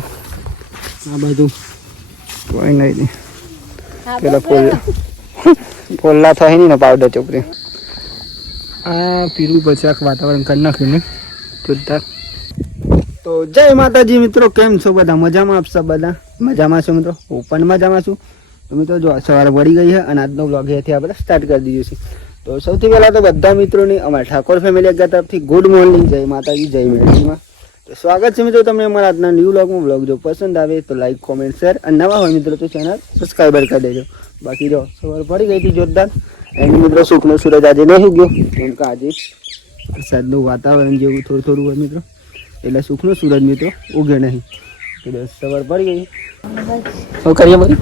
આ બધું કોઈ નહીં પેલા પોલ્લા થાય નહીં ને પાવડર ચોપડી આ પીરું પછી વાતાવરણ કરી નાખ્યું ને જોરદાર. તો જય માતાજી મિત્રો, કેમ છો બધા? મજામાં આપશો બધા? મજામાં છો મિત્રો? હું પણ મજામાં છું. તો મિત્રો જો સવારે વળી ગઈ છે અને આજનો બ્લોગ અહીંયાથી આપણે સ્ટાર્ટ કરી દીધું છે. તો સૌથી પહેલાં તો બધા મિત્રોની અમારા ઠાકોર ફેમિલી અગા તરફથી ગુડ મોર્નિંગ, જય માતાજી, જય મેળવીમાં. તો સ્વાગત છે મિત્રો તમને અમારા આજના ન્યૂ બ્લોગમાં. બ્લોગ જો પસંદ આવે તો લાઈક, કોમેન્ટ, શેર અને નવા હોય મિત્રો તો ચેનલ સબસ્ક્રાઈબર કરી દેજો. બાકી જો સવાર પડી ગઈ હતી જોરદાર. એની મિત્રો સુખનો સૂરજ આજે નહીં ઉગ્યો કેમ કે આજે વરસાદનું વાતાવરણ જેવું થોડું થોડું હોય મિત્રો, એટલે સુખનો સૂરજ મિત્રો ઉગે નહીં. તો બસ સવાર પડી ગઈ. શું કરીએ બધું?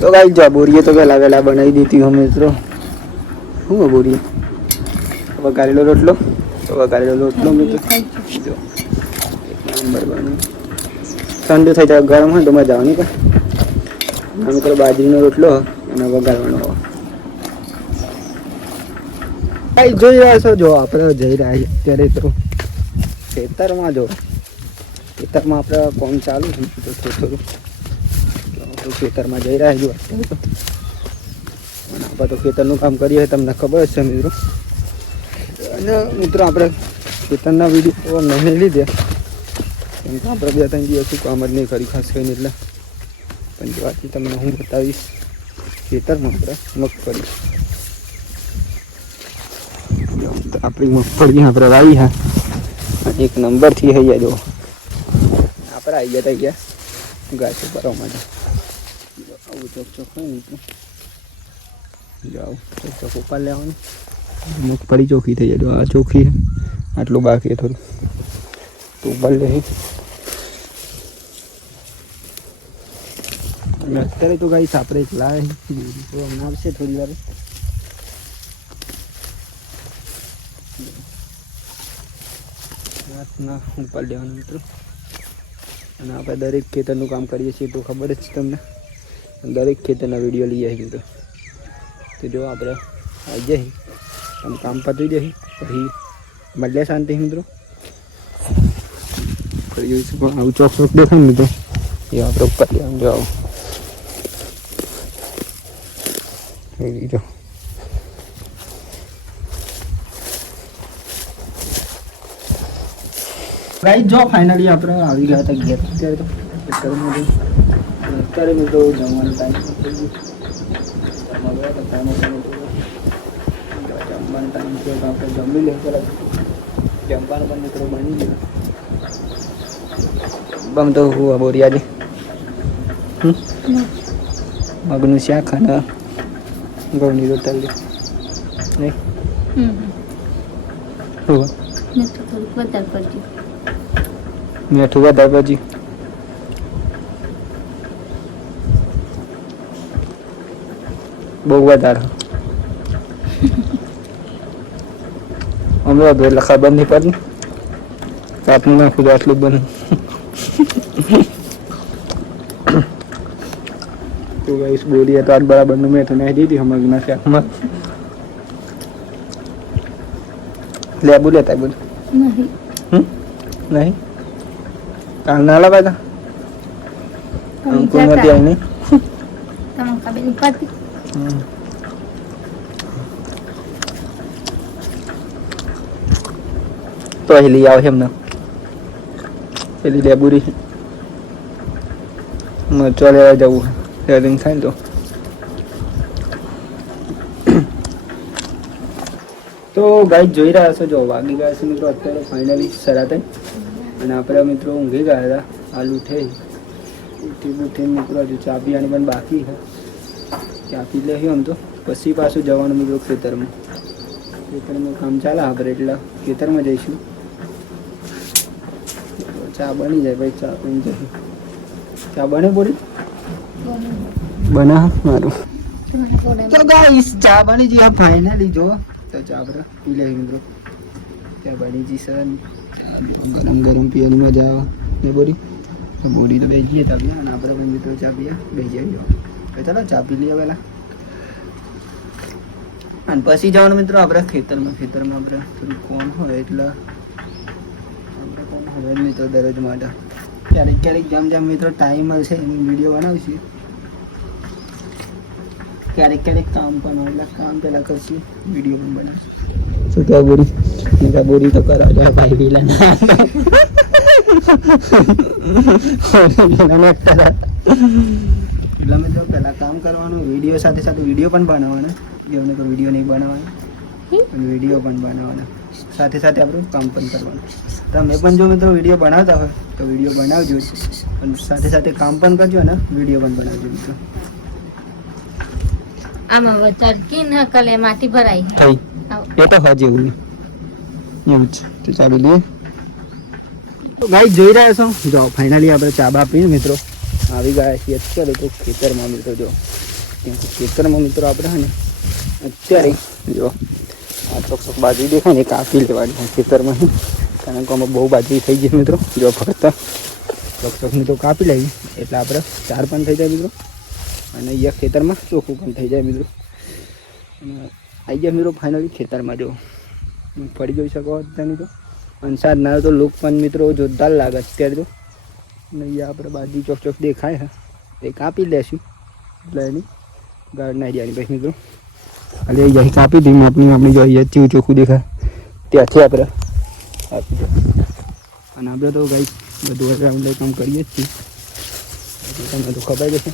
તો ગાઈ જો બોરીએ તો વહેલા બનાવી દીધી હું મિત્રો. શું બોરીએ? વઘારેલો રોટલો. તો વઘારેલો રોટલો મિત્રો જો એક નંબર બને. ઠંડુ થઈ જાય, ગરમ હોય તો મજા આવે નહીં. પણ આ મિત્રો બાજરીનો રોટલો અને વઘારવાનો હોય. કઈ જોઈ રહ્યા છો? જો આપણે જઈ રહ્યા છીએ અત્યારે તો ખેતરમાં. જો ખેતરમાં આપણે કોમ ચાલુ છે તો થોડું ખેતરમાં જઈ રહ્યા જો અત્યારે તો. અને આપણે તો ખેતરનું કામ કરીએ તમને ખબર જ છે મિત્રો. અને મિત્રો આપણે ખેતરના વિડીયો નહીં લીધે કેમ કે આપણે 2-3 દિવસથી કામ જ નહીં કરી ખાસ કરીને. એટલે પણ જોવાથી તમને હું બતાવીશ ખેતરમાં આપણે મગફળી. આપણી મગફળી આપણે વાવી હા એક નંબરથી થઈ જાય. જો આપણે આવી ગયા ગયા ગાય ભરવા માટે. આવું ચોક હોય ને તો જો આવું ચોક ઉપર લેવાનું. મગફળી ચોખ્ખી થઈ જાય. જો આ ચોખ્ખી આટલું બાકી થોડું તો ઉપર લે. અત્યારે તો ગાઈસ આપણે એક લાવે તો હમણાં આવશે થોડી વાર. રાતના ઉપર લેવાનું મિત્રો. અને આપણે દરેક ખેતરનું કામ કરીએ છીએ તો ખબર જ છે તમને. દરેક ખેતરના વિડીયો લઈ આવી મિત્રો. તો જો આપણે આવી જઈએ તમે કામ પતી જઈએ પછી મળે શાંતિ મિત્રો. કરી જોઈશું પણ આવું ચોક દેખાય ને મિત્રો એ આપણે ઉપર લેવાનું. જો આવું જો ગાઈસ જો ફાઇનલી આપણે આવી ગયા હતા ઘેર. અત્યારે તો અત્યારે મિત્રો જમવાનો ટાઈમ થઈ ગયો. જમવાનો ટાઈમ થયો તો આપણે જમી લઈએ. પેલા જમવાનું પણ મિત્રો બની ગયું. બમ તો હું બોરિયાજી મગનું શાક અને ઘઉંની રોટલી નહીં. મીઠું વધારે પછી બહુ વધારે હમણાં એટલે ખબર નહીં પડતી. આપનું નાખું આટલું બને તો ગાઈસ બોલીએ તો આજ બરાબરનું મેઠું નાખી દીધી હમણાં શાકમાં. લેબુ લેતા બધું નહીં કાલ ના લગાતા અંકુર નથી આવી નહીં. તો અહીં લઈ આવે એમને પેલી લેબુરી મરચો લેવા જવું રેડિંગ થાય ને તો ગાઈસ જોઈ રહ્યા છો. જો વાગી ગયા છે મિત્રો અત્યારે ફાઇનલી 7:30 અને આપણે મિત્રો ઊંઘી ગયા હતા. આલુ થઈ ઉઠી મિત્રો હજુ ચા પીવાની પણ બાકી છે. ચા પી લઈએ આમ તો પછી પાછું જવાનું મિત્રો ખેતરમાં. ખેતરમાં કામ ચાલે આપણે એટલે ખેતરમાં જઈશું. ચા બની જાય ભાઈ, ચા પીને જઈશું. ચા બને બોલી બના મારું. તો ગાઈસ ચા બની જઈ ફાઇનલી. જો તો ચા આપણે પી લઈએ મિત્રો. ચા બની જઈ સર ગરમ ગરમ પીવાની મજા આવે ને બોરી. તો બોરી તો બેસીએ તમે અને આપણે પણ મિત્રો ચા પીએ બેસી જઈએ. તો ચાલો ચા પી લઈએ પહેલાં અને પછી જવાનું મિત્રો આપણે ખેતરમાં. ખેતરમાં આપણે થોડું કોમ હોય એટલે આપણે કોમ હોય જ મિત્રો દરરોજ માટે. ક્યારેક ક્યારેક જેમ મિત્રો ટાઈમ મળશે એમ વિડીયો બનાવશું. ક્યારેક ક્યારેક કામ પણ હોય એટલે કામ પહેલાં કરશું, વિડીયો પણ બનાવશું. શું કહે બોરી? મેરા બોરી તો કરો જો ભાઈ પેલા એટલા મિત્રો પહેલાં કામ કરવાનું, વિડીયો સાથે સાથે વિડીયો પણ બનાવવાના. જેમને તો વિડીયો નહીં બનાવવાના અને વિડીયો પણ બનાવવાના, સાથે સાથે આપણું કામ પણ કરવાનું. તમે પણ જો મિત્રો વિડીયો બનાવતા હોય તો વિડીયો બનાવજો, પણ સાથે સાથે કામ પણ કરજો અને વિડીયો પણ બનાવજો મિત્રો. આમાં ચડકી ન કલે માટી ભરાઈ થઈ એ તો હજી એવું જ તો ચાલુ લઈએ. તો ગાઈસ જોઈ રહ્યા છો, જો ફાઇનલી આપણે ચા બા પીને મિત્રો આવી ગયા છીએ અત્યારે તો ખેતરમાં મિત્રો. જો કેમ કે ખેતરમાં મિત્રો આપણે છે ને અત્યારે જો આ ચોક બાજરી દેખાય ને કાપી લેવાની છે ખેતરમાં, કારણ કે આમાં બહુ બાજરી થઈ ગઈ મિત્રો. જો ફક્ત ચોક મિત્રો કાપી લેવી એટલે આપણે ચાર પણ થઈ જાય મિત્રો, અને અહીંયા ખેતરમાં ચોખ્ખું પણ થઈ જાય મિત્રો. અને આવી ગયા મિત્રો ફાઇનલી ખેતરમાં. જો ફરી જોઈ શકો અત્યારની તો વરસાદ ના તો લુક પણ મિત્રો જોરદાર લાગે અત્યારે તો. અને અહીંયા આપણે બાજરી ચોક દેખાય છે એ કાપી લેશું એટલે એની ગાળ નાખી દેવાની પછી મિત્રો. ખાલી અહીંયા કાપી દઈએ આપણે જો અહીંયા ચીવું ચોખ્ખું દેખાય ત્યાંથી આપણે આપી દઈએ. અને આપણે તો ગાઈ બધું રાઉન્ડ કામ કરીએ જ છીએ, તમને તો ખબર જ છે.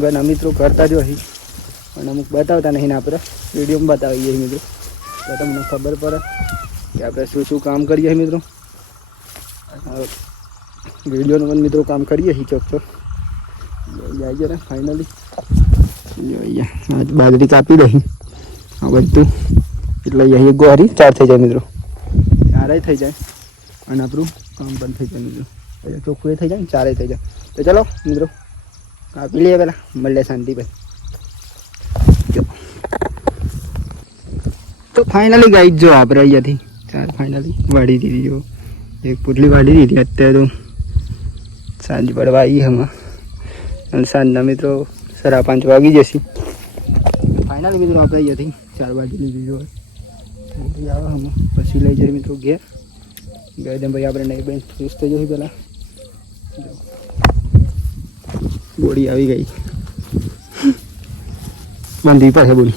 ઘણા મિત્રો કરતા જ હોય પણ અમુક બતાવતા નહીં ને આપણે વિડીયોમાં બતાવીએ મિત્રો, તો તમને ખબર પડે કે આપણે શું કામ કરીએ મિત્રો. વિડીયોનું પણ મિત્રો કામ કરીએ છીએ ચોક જાય ને ફાઇનલી. અહીંયા બાજરી કાપી દઈ આ બધું એટલે અહીંયા ગોરી ચાર થઈ જાય મિત્રો, ચારેય થઈ જાય અને આપણું કામ પણ થઈ જાય મિત્રો. ચોખ્ખું થઈ જાય ને ચારેય થઈ જાય. તો ચાલો મિત્રો કાપી લઈએ પહેલાં, મળે શાંતિ ભાઈ. તો ફાઇનલી ગાઈ જો આપણે અહીંયાથી ચાર ફાઇનલી વાળી દીધી. જો એક પુટલી વાળી દીધી. અત્યારે તો સાંજ પડવા આવી હમણાં અને સાંજના મિત્રો 5:30 વાગી જશે. ફાઇનલી મિત્રો આપણે અહીંયાથી ચાર વાળી લીધી. જો આવે હમણાં પછી લઈ જઈએ મિત્રો ઘેર. ગઈ દે ભાઈ આપણે નહીં બેન ફ્રેશ થઈ જશે પહેલાં. બોડી આવી ગઈ બંધી પાસે બોલી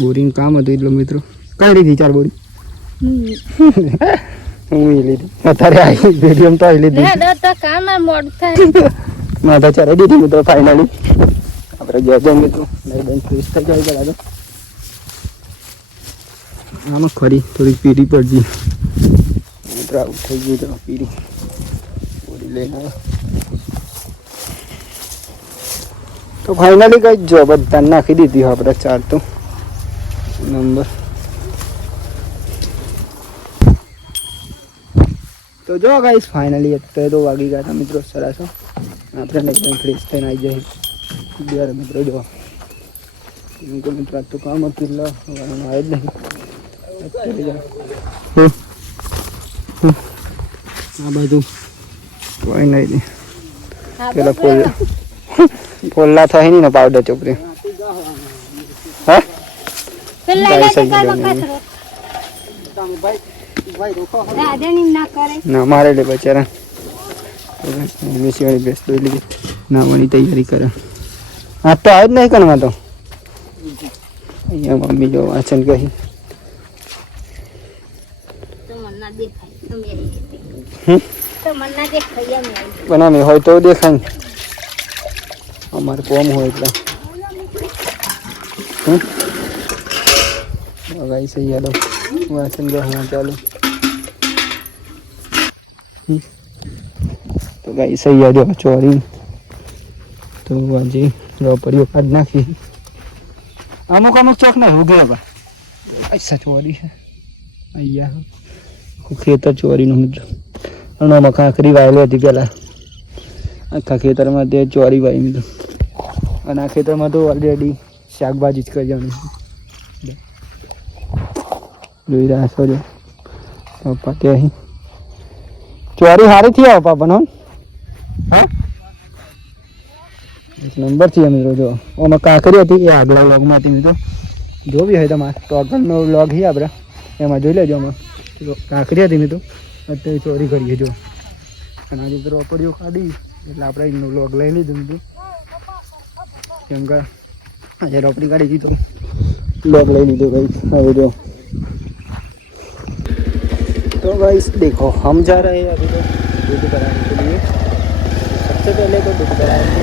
બોરિંગ કામ હતું એટલે મિત્રો કઈ લીધી ચાર બોડી હું લીધી અત્યારે આવી વિડીયો તો આવી લીધી માથા ચારે દીધી મિત્રો. ફાઇનલી આપણે ગયા જાય મિત્રો નહીં બેન ફ્રેશ થઈ જાય પેલા તો આમાં ખરી થોડીક પીરી પડજી મિત્રો. આવું થઈ ગયું તો પીરી બોડી લઈને આવે. તો ફાઇનલી કઈ જો બધા નાખી દીધી આપણે ચાર તો નંબર. તો જો ગાઈસ ફાઇનલી અત્યારે તો વાગી ગયા હતા મિત્રો 6:30. આપણે એકદમ ફ્રેશ થઈને આવી જાય બિહાર મિત્રો. જો એમ કે મિત્રો આજ તો કામ હતું એટલે આવે જ નહીં અત્યારે. આ બાજુ કોઈ નહીં પેલા પોલ્લા થાય નહીં ને પાવડર ચોપડી હા ના મારે લે બચારા વાળી બેસ દોઈ લીધી નાવાની તૈયારી કરે. હા તો આવે જ નહીં કણવા તો અહીંયા મમ્મી જો વાંચન કહી બનાવી હોય તો દેખાય અમારે કોમ હોય એટલે ગાઈ સહી યાદો વાસણ ગયા ચાલુ. તો ગાઈ સહી યાદો ચોરી તો હજી રોપડીઓ કાઢ નાખી. અમુક ચોક નહીં હું ગયો અચ્છા ચોરી છે અહીંયા ખેતર ચોરીનું મિત્રો. અને આમાં કાંકરી વાયેલી હતી પહેલાં આખા ખેતરમાં તે ચોરી વાઈ મિત્રો. અને આ ખેતરમાં તો ઓલરેડી શાકભાજી જ કરી જવાનું જોઈ રહ્યા છો. જો પપ્પા કે અહીં ચોરી સારી થઈ આવે પપ્પા નો હા એક નંબર થી મિત્રો. જો આમાં કાંકરી હતી એ આગલા વ્લોગમાં હતી મિત્રો. જો બી હોય તમારે તો આગળનો વ્લોગ છે આપણે એમાં જોઈ લેજો. અમે કાંકરી હતી મેં તો અત્યારે ચોરી કરીએ જો. અને આજે તો રોપડીઓ કાઢી એટલે આપણે એનો લોગ લઈ લીધું હતું. કેમ કે આજે રોપડી કાઢી દીધો लोग ले लीजिए भाई. अभी तो गाइस देखो हम जा रहे हैं अभी तो दूध कराने के लिए. सबसे पहले तो दूध कराएंगे.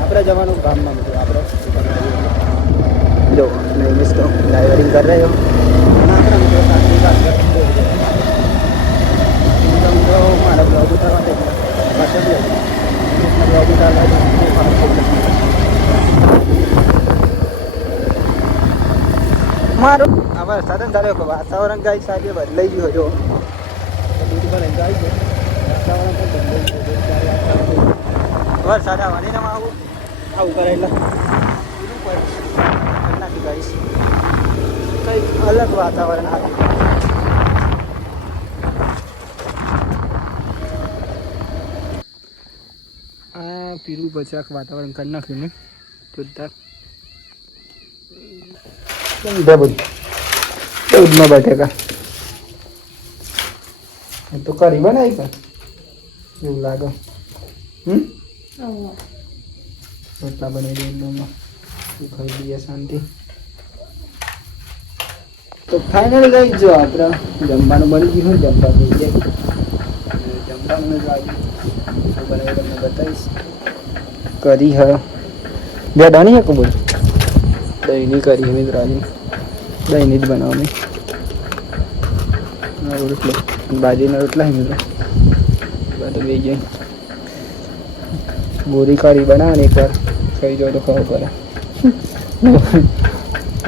આપણે જવાનું ગામમાં નથી આપણે જો નહીં મિસ તો ड्राइवरिंग कर रहे हो हमारा ब्लॉग उतारवा ब्लॉग મારું હવે સાધન ચાલે વાતાવરણ ગાય સાથે બદલાઈ ગયું જો દૂધ પર ગાય છે વાતાવરણ પણ બદલાઈ ગયું વરસાદ આવવાની આવું કરેલા નાખી ગાઈશ કંઈક અલગ વાતાવરણ આવે. આ પીરું બચાક વાતાવરણ કરી નાખ્યું ને જોરદાર. દૂધમાં બટેકા તો કરી બનાવી પણ એવું લાગે. રોટલા બનાવી દઈએ એકદમમાં ખાઈ લઈએ શાંતિ. તો ફાઇનલી ગઈ જો આપણે જમવાનું બની ગયું જમવા જઈએ. જમવાનું જો આવી બનાવી તમને બતાવીશ. કરી હવે બે ડાણી હકું બોલ દહીંની કરી મિત્રો આજે દહીંની જ બનાવવાની. રોટલો બાજરીના રોટલા મિત્રો બધું બે જાય. બોરી કાઢી બનાવવાની એકવાર ખાઈ જાઓ તો ખબર પડે.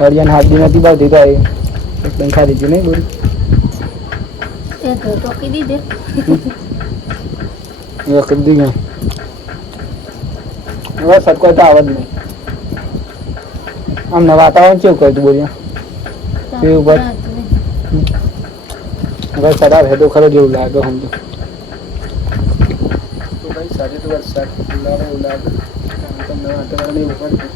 અરિયાન હાથ દી નથી બાવતી તો એકદમ ખાધી હતી નહીં બોરી ટોકી દીધે વખત દી ગયો હવે સટકો તો આવત નહીં. આમને વાતાવરણ કેવું કહ્યું બોલ્યા કેવું પર હવે સડાવ હે તો ખરો જેવું લાગે સમજો. તો ભાઈ સાથે તો વરસાદ ઉલાવે ઉલાવે તમને વાતાવરણ એવું પડતું.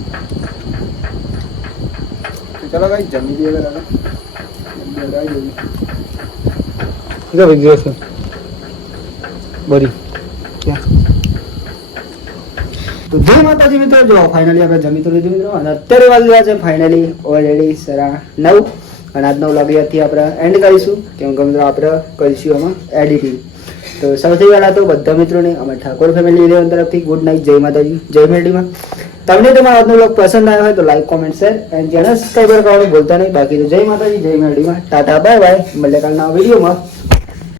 ચલો ભાઈ જમી દઈએ બરાબર બરી તો જય માતાજી મિત્રો. જો ફાઇનલી આપણે જમી તો લીધું મિત્રો અને અત્યારે વાગ્યા છે ફાઇનલી ઓલરેડી 9:30 અને આજનો વ્લોગ અહીંયાથી આપણે એન્ડ કરીશું કેમ કે મિત્રો આપણે કરીશું એમાં એડિટિંગ. તો સૌથી પહેલાં તો બધા મિત્રોને અમે ઠાકોર ફેમિલી વિડીયો તરફથી ગુડ નાઇટ, જય માતાજી, જય મેરડીમાં. તમને તમારો આજનો વ્લોગ પસંદ આવ્યો હોય તો લાઈક કોમેન્ટ શેર અને ચેનલ સબસ્ક્રાઈબર કરવાનું ભૂલતા નહીં. બાકી તો જય માતાજી, જય મેરડીમાં, ટાટા બાય બાય. મળીએ કાલના વિડીયોમાં.